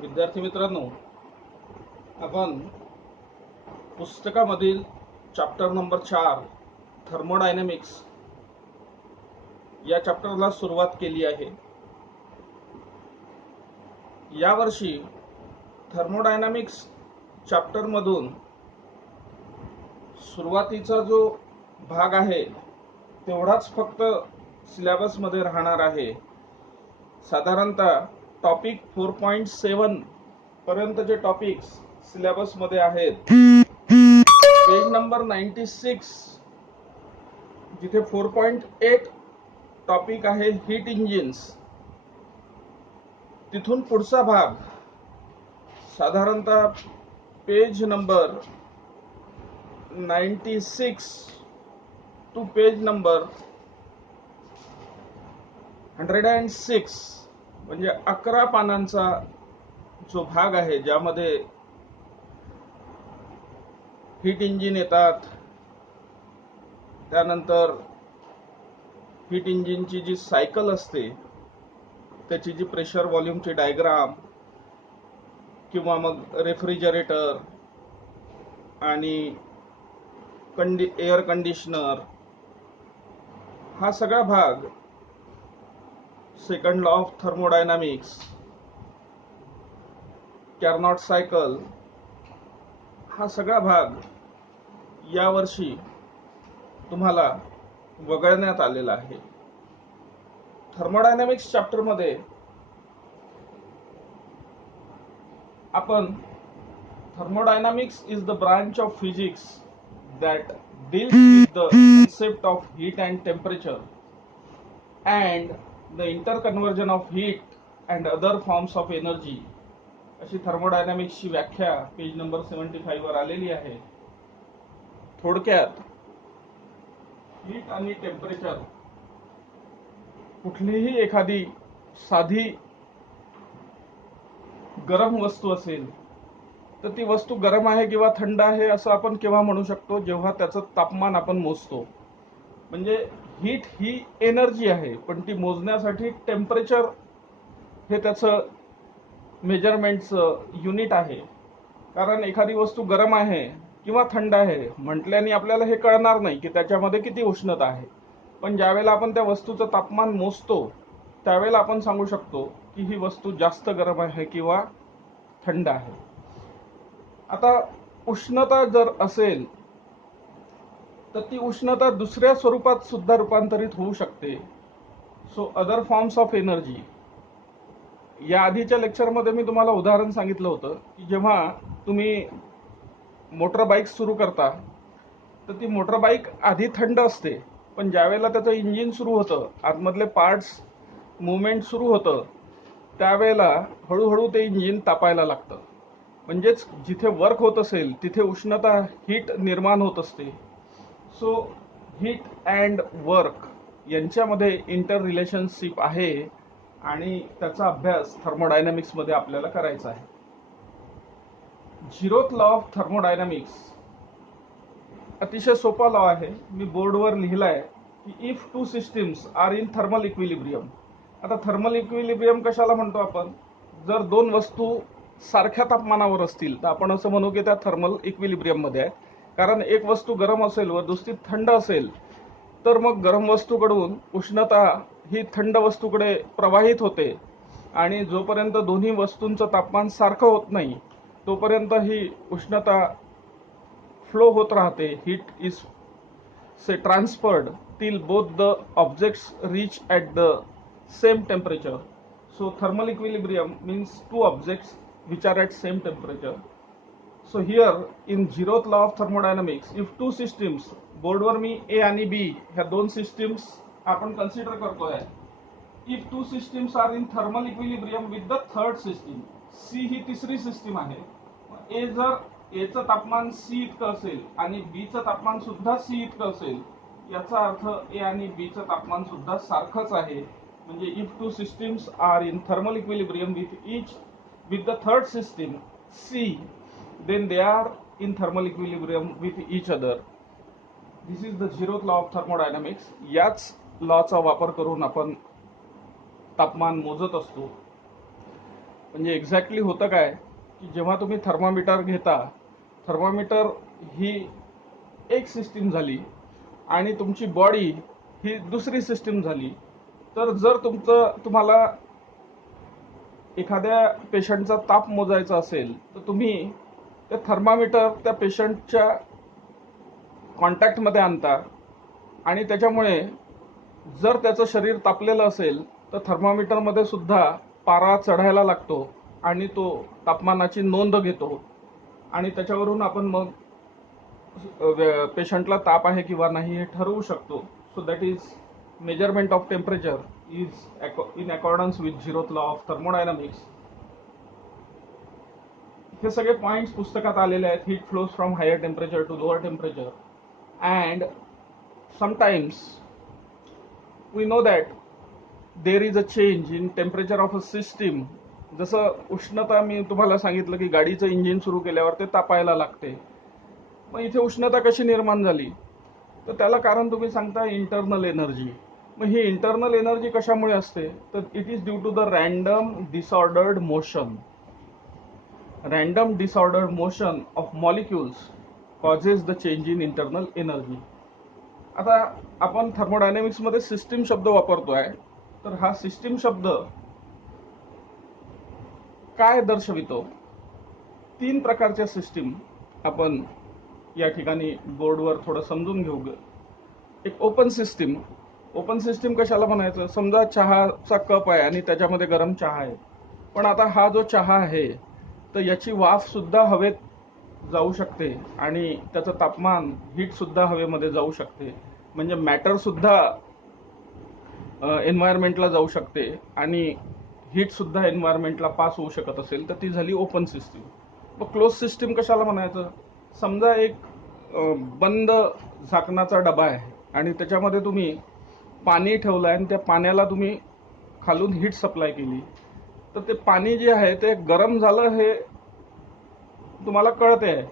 विद्यार्थी मित्रांनो, आपण पुस्तकामधील चॅप्टर नंबर 4 थर्मोडायनॅमिक्स या चॅप्टरला सुरुवात केली आहे. यावर्षी थर्मोडायनॅमिक्स चॅप्टरमधून सुरुवातीचा जो भाग आहे तेवढाच फक्त सिलेबसमध्ये राहणार आहे. साधारणतः टॉपिक 4.7 पर्यंतचे टॉपिक्स सिलेबसमध्ये आहेत. पेज नंबर 96 जिथे 4.8 टॉपिक आहे हीट इंजिन्स, तिथून पुढचा भाग साधारणतः page number 96 to page number 106 म्हणजे 11 पानांचा जो भाग आहे ज्यामध्ये हीट इंजिन येतात, त्यानंतर हीट इंजिनची जी सायकल असते त्याची जी प्रेशर व्हॉल्यूमची डायग्राम किंवा मग रेफ्रिजरेटर आणि एअर कंडिशनर, हा सगळा भाग second law of thermodynamics, Carnot cycle, हा सगळा भाग यावर्षी तुम्हाला वगळण्यात आलेला आहे. थर्मोडायनॅमिक्स चॅप्टरमध्ये आपण thermodynamics is the branch of physics that deals with the concept of heat and temperature and the interconversion of heat and other forms of energy, अशी थर्मोडायनामिक्सची व्याख्या पेज नंबर 75 वर आलेली आहे. थोडक्यात हीट आणि टेम्परेचर, कुठलीही एखादी साधी गरम वस्तू असेल तर ती वस्तू गरम आहे किंवा थंड आहे असं आपण केव्हा म्हणू शकतो, जेव्हा त्याचं तापमान आपण मोजतो. म्हणजे हीट ही एनर्जी आहे, पण ती मोजण्यासाठी टेम्परेचर हे त्याचं मेजरमेंटचं युनिट आहे. कारण एखादी वस्तू गरम आहे किंवा थंड आहे म्हटल्याने आपल्याला हे कळणार नाही की त्याच्यामध्ये किती उष्णता आहे, पण ज्यावेळेला आपण त्या वस्तूचं तापमान मोजतो त्यावेळेला आपण सांगू शकतो की ही वस्तू जास्त गरम आहे किंवा थंड आहे. आता उष्णता जर असेल तर ती उष्णता दुसऱ्या स्वरूपात सुद्धा रूपांतरित होऊ शकते. So other forms of energy, या आधीच्या लेक्चरमध्ये मी तुम्हाला उदाहरण सांगितलं होतं की जेव्हा तुम्ही मोटर बाईक सुरू करता तर ती मोटर बाईक आधी थंड असते, पण ज्यावेळेला त्याचं इंजिन सुरू होतं, आतमधले पार्ट्स मुवमेंट सुरू होतं, त्यावेळेला हळूहळू ते इंजिन तापायला लागतं. म्हणजेच जिथे वर्क होत असेल तिथे उष्णता, हीट निर्माण होत असते. सो हीट अँड वर्क यांच्यामध्ये इंटर रिलेशनशिप आहे आणि त्याचा अभ्यास थर्मोडायनामिक्समध्ये आपल्याला करायचा आहे. 0th लॉ ऑफ थर्मोडायनामिक्स अतिशय सोपा लॉ आहे. मी बोर्डवर लिहिलाय की if two systems are in thermal equilibrium. आता थर्मल इक्विलिब्रियम कशाला म्हणतो आपण? जर दोन वस्तू सारख्या तापमानावर असतील तर आपण असं म्हणू की त्या थर्मल इक्विलिब्रियम मध्ये आहे. कारण एक वस्तू गरम असेल व दुसरी थंड असेल तर मग गरम वस्तूकडून उष्णता ही थंड वस्तूकडे प्रवाहित होते आणि जोपर्यंत दोन्ही वस्तूंचं तापमान सारखं होत नाही तोपर्यंत ही उष्णता फ्लो होत राहते. Heat is say transferred till both the objects reach at the same temperature. So thermal equilibrium means two objects which are at same temperature. So here in 0th law of thermodynamics, if two systems, बोर्डवर मी A आणि B ह्या दोन systems आपण consider करतोय. If two systems are in thermal equilibrium with the third system, C ही तिसरी system आहे. A जर A चं तापमान C इतकं असेल आणि B चं तापमान सुद्धा C इतकं असेल, याचा अर्थ A आणि B चं तापमान सुद्धा सारखंच आहे. म्हणजे if two systems are in thermal equilibrium with the third system C, then they are in thermal equilibrium with each other. This is the 0th law of thermodynamics. याच लॉचा वापर करून आपण तापमान मोजत असतो. म्हणजे एक्झॅक्टली होतं काय की जेव्हा तुम्ही थर्मामीटर घेता, थर्मामीटर ही एक सिस्टीम झाली आणि तुमची बॉडी ही दुसरी सिस्टीम झाली. तर जर तुम्हाला एखाद्या पेशंटचा ताप मोजायचा असेल तर तुम्ही ते थर्मामीटर त्या पेशंटच्या कॉन्टॅक्टमध्ये आणता आणि त्याच्यामुळे जर त्याचं शरीर तापलेलं असेल तर थर्मामीटरमध्ये सुद्धा पारा चढायला लागतो आणि तो तापमानाची नोंद घेतो आणि त्याच्यावरून आपण मग पेशंटला ताप आहे किंवा नाही हे ठरवू शकतो. So that is measurement of temperature is in accordance with zeroth law of thermodynamics. हे सगळे पॉइंट्स पुस्तकात आलेले आहेत. Heat flows from higher temperature to lower temperature and sometimes we know that there is a change in temperature of a system. जसं उष्णता मी तुम्हाला सांगितलं की गाडीचं इंजिन सुरू केल्यावर ते तापायला लागते. मग इथे उष्णता कशी निर्माण झाली तर त्याला कारण तुम्ही सांगता इंटरनल एनर्जी. मग ही इंटरनल एनर्जी कशामुळे असते तर it is due to the random disordered motion. Random disordered motion of molecules causes the change in internal energy. आता आपण थर्मोडायनेमिक्समध्ये सिस्टीम शब्द वापरतोय तर हा सिस्टीम शब्द काय दर्शवितो? 3 प्रकारच्या सिस्टीम आपण या ठिकाणी बोर्डवर थोडं समजून घेऊ. एक ओपन सिस्टीम. ओपन सिस्टीम कशाला म्हणायचं? समजा चहाचा कप आहे आणि त्याच्यामध्ये गरम चहा आहे, पण आता हा जो चहा आहे तर याची वाफ सुद्धा हवेत जाऊ शकते आणि त्याचं तापमान हीट सुद्धा हवेमध्ये जाऊ शकते. म्हणजे मॅटर सुद्धा एन्व्हायरमेंटला जाऊ शकते आणि हीट सुद्धा एन्व्हायरमेंटला पास होऊ शकत असेल तर ती झाली ओपन सिस्टीम. मग क्लोज सिस्टीम कशाला म्हणायचं? समजा एक बंद झाकणाचा डबा आहे आणि त्याच्यामध्ये तुम्ही पाणी ठेवलं आहे आणि त्या पाण्याला तुम्ही खालून हीट सप्लाय केली तर ते पाणी जे आहे ते गरम झालं हे तुम्हाला कळते आहे,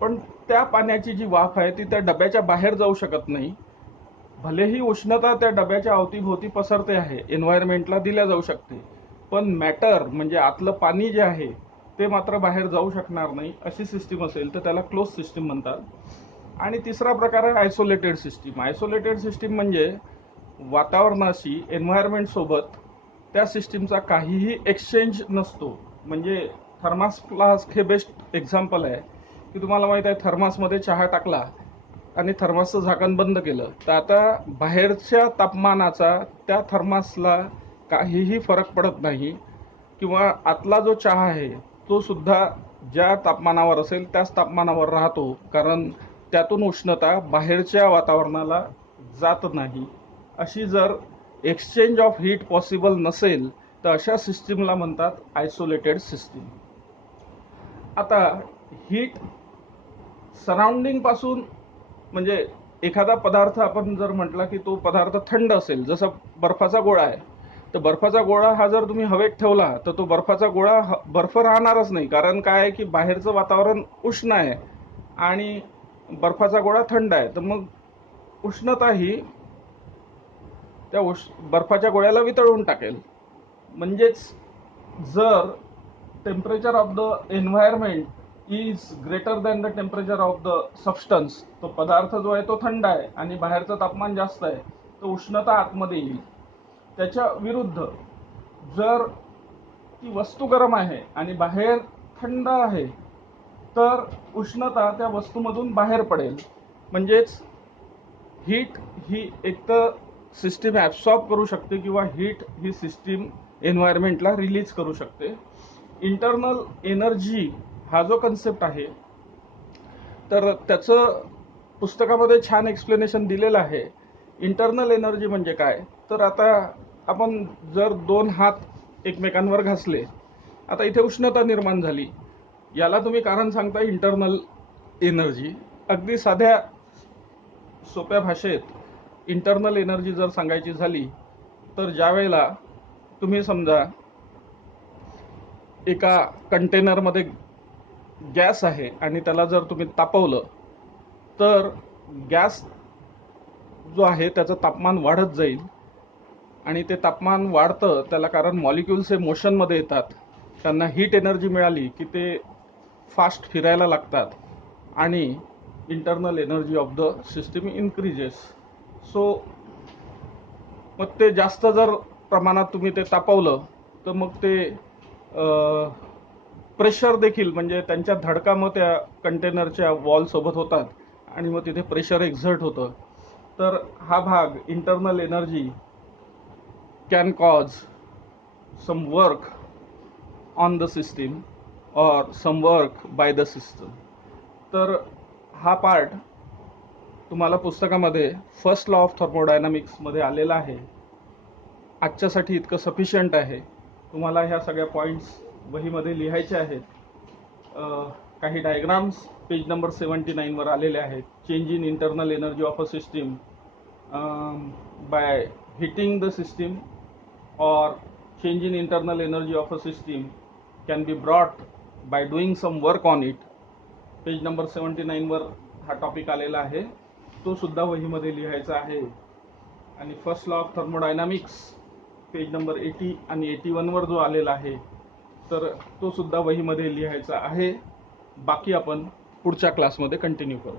पण त्या पाण्याची जी वाफ आहे ती त्या डब्याच्या बाहेर जाऊ शकत नाही. भलेही उष्णता त्या डब्याच्या अवतीभोवती पसरते आहे, एन्व्हायरमेंटला दिल्या जाऊ शकते, पण मॅटर म्हणजे आतलं पाणी जे आहे ते मात्र बाहेर जाऊ शकणार नाही. अशी सिस्टीम असेल तर त्याला क्लोज सिस्टीम म्हणतात. आणि तिसरा प्रकार आहे आयसोलेटेड सिस्टीम. आयसोलेटेड सिस्टीम म्हणजे वातावरणाशी एन्व्हायरमेंट सोबत त्या सिस्टीमचा काहीही एक्सचेंज नसतो. म्हणजे थर्मास फ्लास्क हे बेस्ट एक्झाम्पल आहे की तुम्हाला माहित आहे थर्मासमध्ये चहा टाकला आणि थर्मासचं झाकण बंद केलं तर आता बाहेरच्या तापमानाचा त्या थर्मासला काहीही फरक पडत नाही किंवा आतला जो चहा आहे तो सुद्धा ज्या तापमानावर असेल त्याच तापमानावर राहतो, कारण त्यातून उष्णता बाहेरच्या वातावरणाला जात नाही. अशी जर एक्सचेंज ऑफ हीट पॉसिबल नसेल तर अशा सिस्टीमला म्हणतात आयसोलेटेड सिस्टीम. आता हीट सराउंडिंग पासून म्हणजे एखादा पदार्थ आपण जर म्हटला की तो पदार्थ थंड असेल, जसा बर्फाचा गोळा आहे, तर बर्फाचा गोळा हा जर तुम्ही हवेत ठेवला तर तो बर्फाचा गोळा बर्फ राहणारच नाही. कारण काय आहे की बाहेरचं वातावरण उष्ण आहे आणि बर्फाचा गोळा थंड आहे, तर मग उष्णता ही त्या बर्फाच्या गोळ्याला वितळून टाकेल. म्हणजेच जर temperature of the environment is greater than the temperature of the substance, तो पदार्थ जो आहे तो थंड आहे आणि बाहेरचं तापमान जास्त आहे, तर उष्णता आतमध्ये येईल. त्याच्या विरुद्ध जर ती वस्तू गरम आहे आणि बाहेर थंड आहे तर उष्णता त्या वस्तूमधून बाहेर पडेल. म्हणजेच हीट ही एक तर सिस्टीम ॲब्सॉर्ब करू शकते किंवा हीट ही सिस्टीम एन्व्हायरमेंटला रिलीज करू शकते. इंटरनल एनर्जी हा जो कन्सेप्ट आहे तर त्याचं पुस्तकामध्ये छान एक्सप्लेनेशन दिलेलं आहे. इंटरनल एनर्जी म्हणजे काय तर आता आपण जर 2 हात एकमेकांवर घासले, आता इथे उष्णता निर्माण झाली, याला तुम्ही कारण सांगता इंटरनल एनर्जी. अगदी साध्या सोप्या भाषेत इंटरनल एनर्जी जर सांगायची झाली तर ज्या वेळेला तुम्ही समजा एका कंटेनरमध्ये गॅस आहे आणि त्याला जर तुम्ही तापवलं तर गॅस जो आहे त्याचं तापमान वाढत जाईल आणि ते तापमान वाढतं त्याला कारण मॉलिक्युल्स हे मोशनमध्ये येतात त्यांना हीट एनर्जी मिळाली की ते फास्ट फिरायला लागतात आणि internal energy of the system increases. So मग ते जास्त जर प्रमाणात तुम्ही ते तापवलं तर मग ते प्रेशर देखील, म्हणजे त्यांच्या धडका मग त्या कंटेनरच्या वॉलसोबत होतात आणि मग तिथे प्रेशर एक्झर्ट होतं. तर हा भाग internal energy can cause some work on the system or some work by the system. तर हा पार्ट तुम्हाला पुस्तकामध्ये फर्स्ट लॉ ऑफ थर्मोडायनामिक्समध्ये आलेला आहे. आजच्यासाठी इतकं सफिशियंट आहे. तुम्हाला ह्या सगळ्या पॉईंट्स वहीमध्ये लिहायचे आहेत. काही डायग्राम्स पेज नंबर 79 वर आलेले आहेत. Change in internal energy of a system by heating the system or change in internal energy of a system can be brought by doing some work on it. Page number 79 वर हा topic आलेला आहे. तो सुद्धा वहीमध्ये लिहायचा आहे. आणि first law of thermodynamics page number 80 आणि 81 वर जो आलेला आहे तर तो सुद्धा वहीमध्ये लिहायचा आहे. बाकी आपण पुढच्या क्लासमध्ये कंटिन्यू करू.